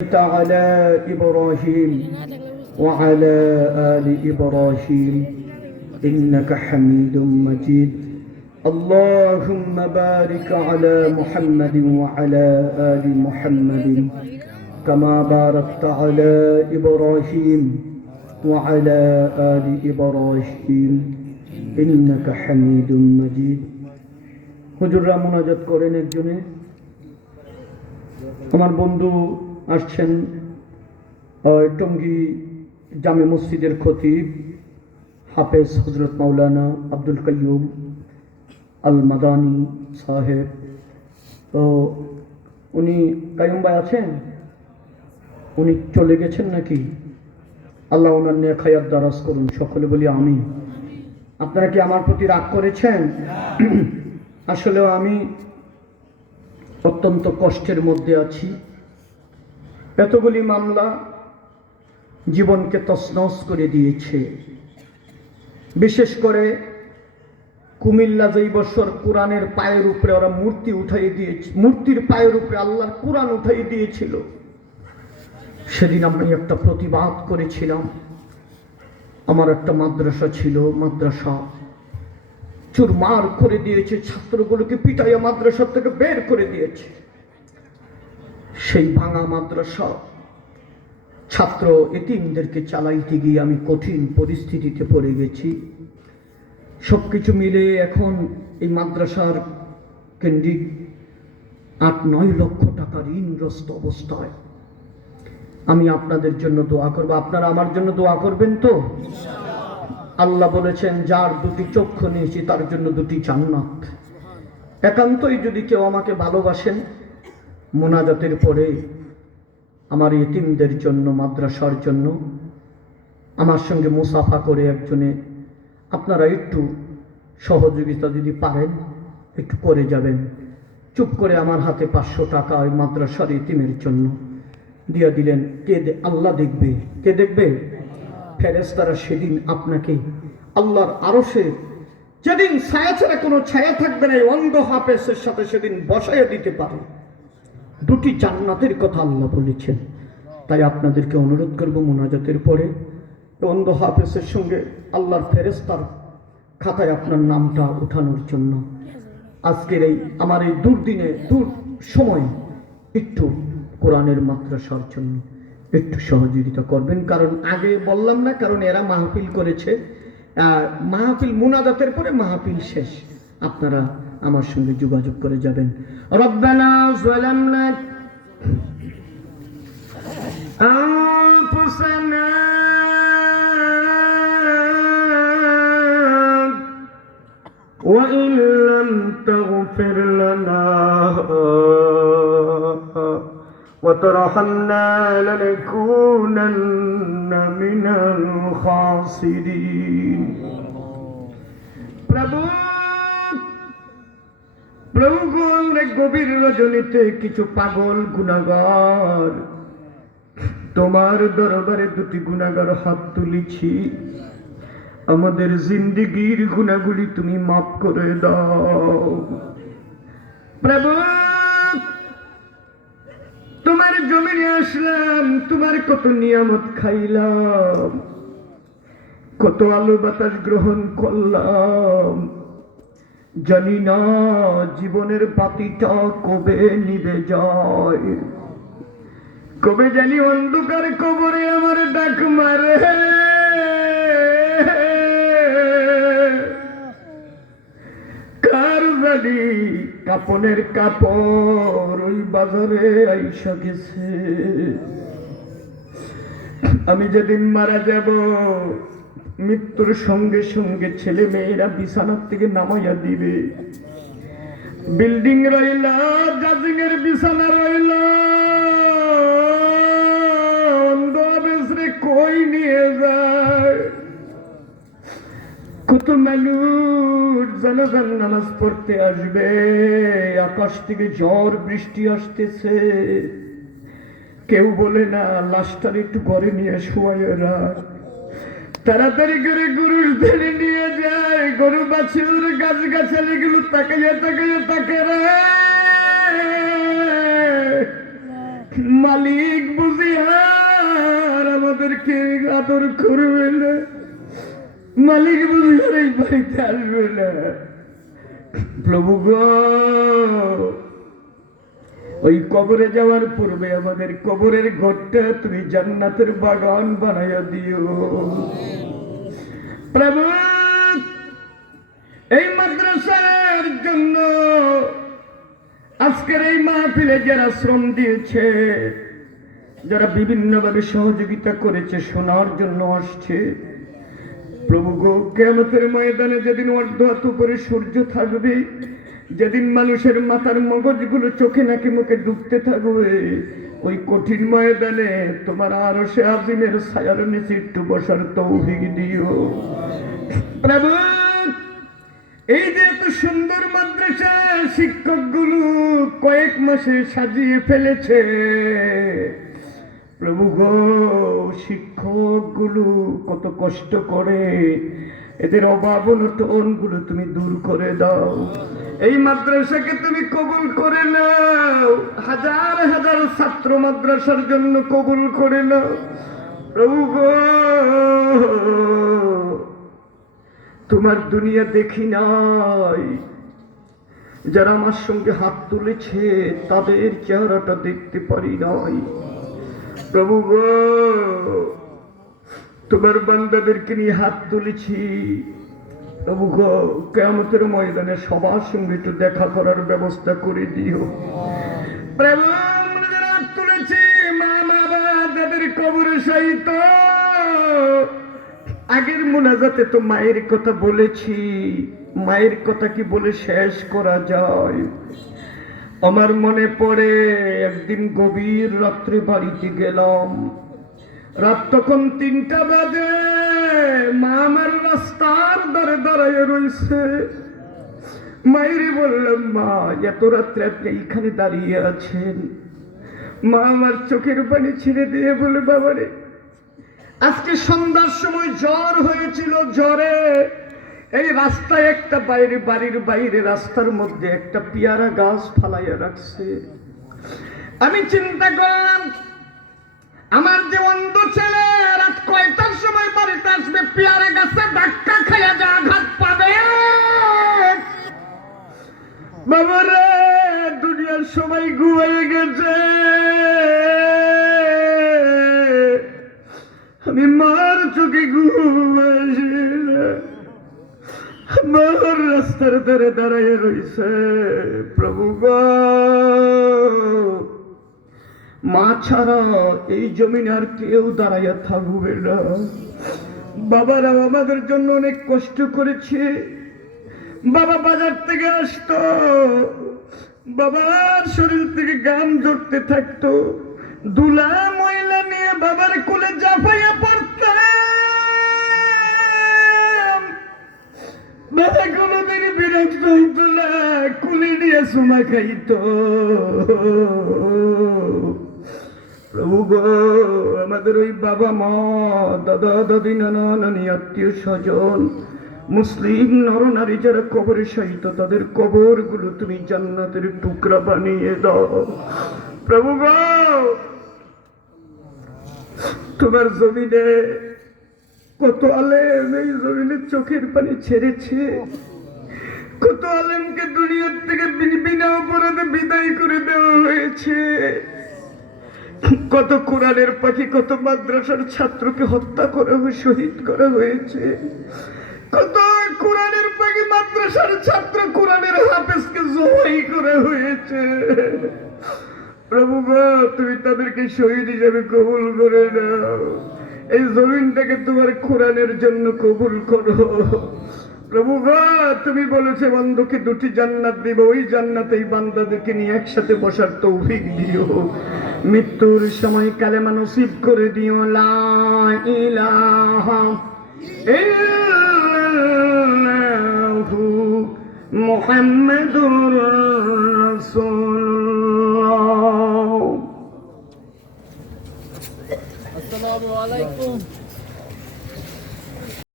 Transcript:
على إبراهيم وعلى آل إبراهيم إنك حميد مجيد. اللهم بارك على محمد وعلى آل محمد كما باركت على إبراهيم وعلى آل إبراهيم إنك حميد مجيد. হুজুররা মুনাজাত করেন একজনে। আমার বন্ধু আসছেন টঙ্গী জামে মসজিদের খতিব হাফেজ হজরত মাওলানা আব্দুল কাইয়ুম আল মাদানী সাহেব। তো উনি কাইয়ুম ভাই আছেন? উনি চলে গেছেন নাকি? আল্লাহ ওনার নেক হায়াত দারাজ করুন, সকলে বলি আমিন। আপনারা কি আমার প্রতি রাগ করেছেন? আসলেও আমি অত্যন্ত কষ্টের মধ্যে আছি। এতগুলি মামলা জীবনকে তছনছ করে দিয়েছে। বিশেষ করে কুমিল্লা যেই বছর কোরআনের পায়ের উপরে ওরা মূর্তি উঠাই দিয়েছে, মূর্তির পায়ের উপরে আল্লাহর কোরআন উঠাই দিয়েছিল, সেদিন আমি একটা প্রতিবাদ করেছিলাম। আমার একটা মাদ্রাসা ছিল, মাদ্রাসা চুরমার করে দিয়েছে, ছাত্রগুলোকে পিটাইয়া মাদ্রাসা থেকে বের করে দিয়েছে। সেই ভাঙা মাদ্রাসা ছাত্র এতিমদেরকে চালাইতে গিয়ে আমি কঠিন পরিস্থিতিতে পড়ে গেছি। সবকিছু মিলে এখন এই মাদ্রাসার কেন্দ্রিক 8-9 লক্ষ টাকা ঋণগ্রস্ত অবস্থায়। আমি আপনাদের জন্য দোয়া করব, আপনারা আমার জন্য দোয়া করবেন তো? আল্লাহ বলেছেন, যার 2টি চক্ষু নিয়েছি তার জন্য 2টি জান্নাত। একান্তই যদি কেউ আমাকে ভালোবাসেন, মোনাজাতের পরে আমার এতিমদের জন্য, মাদ্রাসার জন্য আমার সঙ্গে মুসাফা করে একজনে আপনারা একটু সহযোগিতা যদি পারেন একটু করে যাবেন। চুপ করে আমার হাতে 500 টাকা ওই মাদ্রাসার এতিমের জন্য দিয়ে দিলেন। আল্লাহ দেখবে, কে দেখবে? ফেরেশতারা সেদিন আপনাকে আল্লাহর আরশে, যেদিন ছায়া ছাড়া কোনো ছায়া থাকবে না, অন্ধ হাফেজের সাথে সেদিন বসাইয়া দিতে পারে। 2টি জান্নাতের কথা আল্লাহ বলেছেন। তাই আপনাদেরকে অনুরোধ করব, মোনাজাতের পরে অন্ধ হাফেজের সঙ্গে আল্লাহর ফেরেশতার খাতায় আপনার নামটা উঠানোর জন্য আজকের এই আমার এই দুর্দিনে সময় একটু কোরআনের মাদ্রাসার জন্য একটু সহযোগিতা করবেন। কারণ আগে বললাম না, কারণ এরা মাহফিল করেছে, মাহফিল মুনাজাতের পরে মাহফিল শেষ, আপনারা আমার সঙ্গে যোগাযোগ করে যাবেন। রব্বানা যালামনা আনফুসানা ওয়া ইন লাম তাগফির লানা وترحمنا لنكونن من الخاسرين. প্রভু গভীর রজনীতে কিছু পাগল গুনাহগার তোমার দরবারে 2টি গুনাহগার হাত তুলেছি। আমাদের জিন্দেগীর গুনাহগুলি তুমি মাফ করে দাও প্রভু। তোমার জমিনে আসলাম, তোমার কত নিয়ামত খাইলাম, কত আলো বাতাস গ্রহণ করলাম, জানি না জীবনের বাতিটা কবে নিভে যায়, কবে জানি অন্ধকার কবরে আমার ডাক মারে। কার জানি কাপনের কাপড় ওই বাজারে আইসা গেছে। আমি যেদিন মারা যাব, মৃত্যুর সঙ্গে সঙ্গে ছেলে মেয়েরা বিছানার থেকে নামাইয়া দিবে। বিল্ডিং রইলা, জাজিং এর বিছানা রইলা, অন্ধ আবেশরে কই নিয়ে যায়। কত মানুষ জানাজার নামাজ পড়তে আসবে, আকাশ থেকে ঝড় বৃষ্টি আসতেছে, কেউ বলে না লাশটার একটু ঘরে নিয়ে শোয়াইয়া রাখ। তাড়াতাড়ি করে গরু ধরে নিয়ে যায়, গরু বাছুর গাছ গাছালি গুলো তাকাইয়া তাকাইয়া তাকে মালিক বুঝি আর আমাদেরকে আদর করবে না, মালিক বুঝি আর এই বাড়িতে আসবে না। প্রভু গো, ওই কবরে যাওয়ার পূর্বে আমাদের কবরের ঘরটা তুমি জান্নাতের বাগান বানাইয়া দিও প্রভু। এই মাদ্রাসার জন্য আজকের এই মাহফিলে যারা শ্রম দিয়েছে, যারা বিভিন্নভাবে সহযোগিতা করেছে, শোনার জন্য আসছে, প্রভু গো, কিয়ামতের ময়দানে যেদিন অর্ধ হাত উপরে সূর্য থাকবে, যেদিন মানুষের মাথার মগজগুলো চোখে নাকি মুখে ডুবতে থাকবে, ওই কঠিন ময়দানে তোমার আরশে আজিমের ছায়ার নিচে একটু বসার তৌফিক দিও প্রভু। এই যে এত সুন্দর মাদ্রাসা শিক্ষকগুলো কয়েক মাসে সাজিয়ে ফেলেছে, প্রভু গো, শিক্ষকগুলো কত কষ্ট করে, এদের অভাব অনটনগুলো তুমি দূর করে দাও। এই মাদ্রাসাকে তুমি কবুল করে নাও, হাজার হাজার ছাত্র মাদ্রাসার জন্য কবুল করে নাও প্রভু গো। তোমার দুনিয়া দেখি নাই, যারা আমার সঙ্গে হাত তুলেছে তাদের চেহারাটা দেখতে পারি নাই প্রভু গো। তোমার বান্দাদেরকে নিয়ে হাত তুলেছি প্রভু গো, কিয়ামতের ময়দানে সবার সঙ্গে একটু দেখা করার ব্যবস্থা করে দিও প্রভু। যারা হাত তুলেছি, মা বাবা যাদের কবরে শায়িত, আগের মুনাজাতে তো মায়ের কথা বলেছি, মায়ের কথা কি বলে শেষ করা যায়? আমার মনে পড়ে একদিন গভীর রাত্রে বাড়িতে গেলাম, রাত তখন 3টা বাজে, মা আমার রাস্তার ধারে দাঁড়ায় রয়েছে। মায়ের বললাম, মা এত রাত্রে আপনি এইখানে দাঁড়িয়ে আছেন? মা আমার চোখের পানি ছেড়ে দিয়ে বলে, বাবারে, আজকে সন্ধ্যার সময় জ্বর হয়েছিল, জ্বরে এই রাস্তায় একটা বাড়ির বাইরে রাস্তার মধ্যে একটা পেয়ারা গাছ ফালাইয়া রাখছে। আমি চিন্তা করলাম, আমার যে অন্ধ ছেলে রাত কয়টার সময় বাড়িতে আসবে, পেয়ারা গাছে ধাক্কা খাইয়া যা আঘাত পাবে। বাবারে, দুনিয়ার সবাই ঘুমিয়ে গেছে, আমি মার চোখে ঘুম আসে না, মার রাস্তার ধারে দাঁড়াইয়া রয়েছে প্রভু গো। মা ছাড়া এই জমিনে আর কেউ দাঁড়াইয়া থাকবে না। বাবারা আমাদের জন্য অনেক কষ্ট করেছে। বাবা বাজার থেকে আসতো, বাবার শরীর থেকে গাম ঝরতে থাকতো, দুলা ময়লা নিয়ে বাবার কোলে জাফাইয়া পড়তাম। বাবা কোনোদিন বিরক্ত হইত না, কুলি নিয়ে সুমা খাইত। প্রভু গো, আমাদের ওই বাবা মা, দাদা দাদি, নানা নানি, আত্মীয় স্বজন, মুসলিম নরনারী যারা কবরে শায়িত, তাদের কবরগুলো তুমি জান্নাতের টুকরা বানিয়ে দাও প্রভু গো। তোমার জমিনে কত আলেম এই জমিনে চোখের পানি ছেড়েছে, কত আলেমকে দুনিয়ার থেকে বিনা অপরাধে বিদায় করে দেওয়া হয়েছে, কত কোরআনের পাখি, কত মাদ্রাসার ছাত্রকে হত্যা করা হয়েছে, শহীদ করা হয়েছে, কত কোরআনের পাখি, মাদ্রাসার ছাত্র, কোরআনের হাফেজকে জবাই করা হয়েছে। প্রভু গো, তুমি তাদেরকে শহীদ হিসেবে কবুল করে নাও, এই জমিনটাকে তোমার কোরআনের জন্য কবুল করো প্রভু গো। তুমি বলেছে বন্ধুকে 2টি জান্নাত দিব, ওই জান্নাতেই বান্দাদেরকে নিয়ে একসাথে বসার তৌফিক দিও। মৃত্যুর সময় কালেমা নসিব করে দিও, লা ইলাহা ইল্লাল্লাহু মুহাম্মাদুর রাসূলুল্লাহ। আসসালামু আলাইকুম।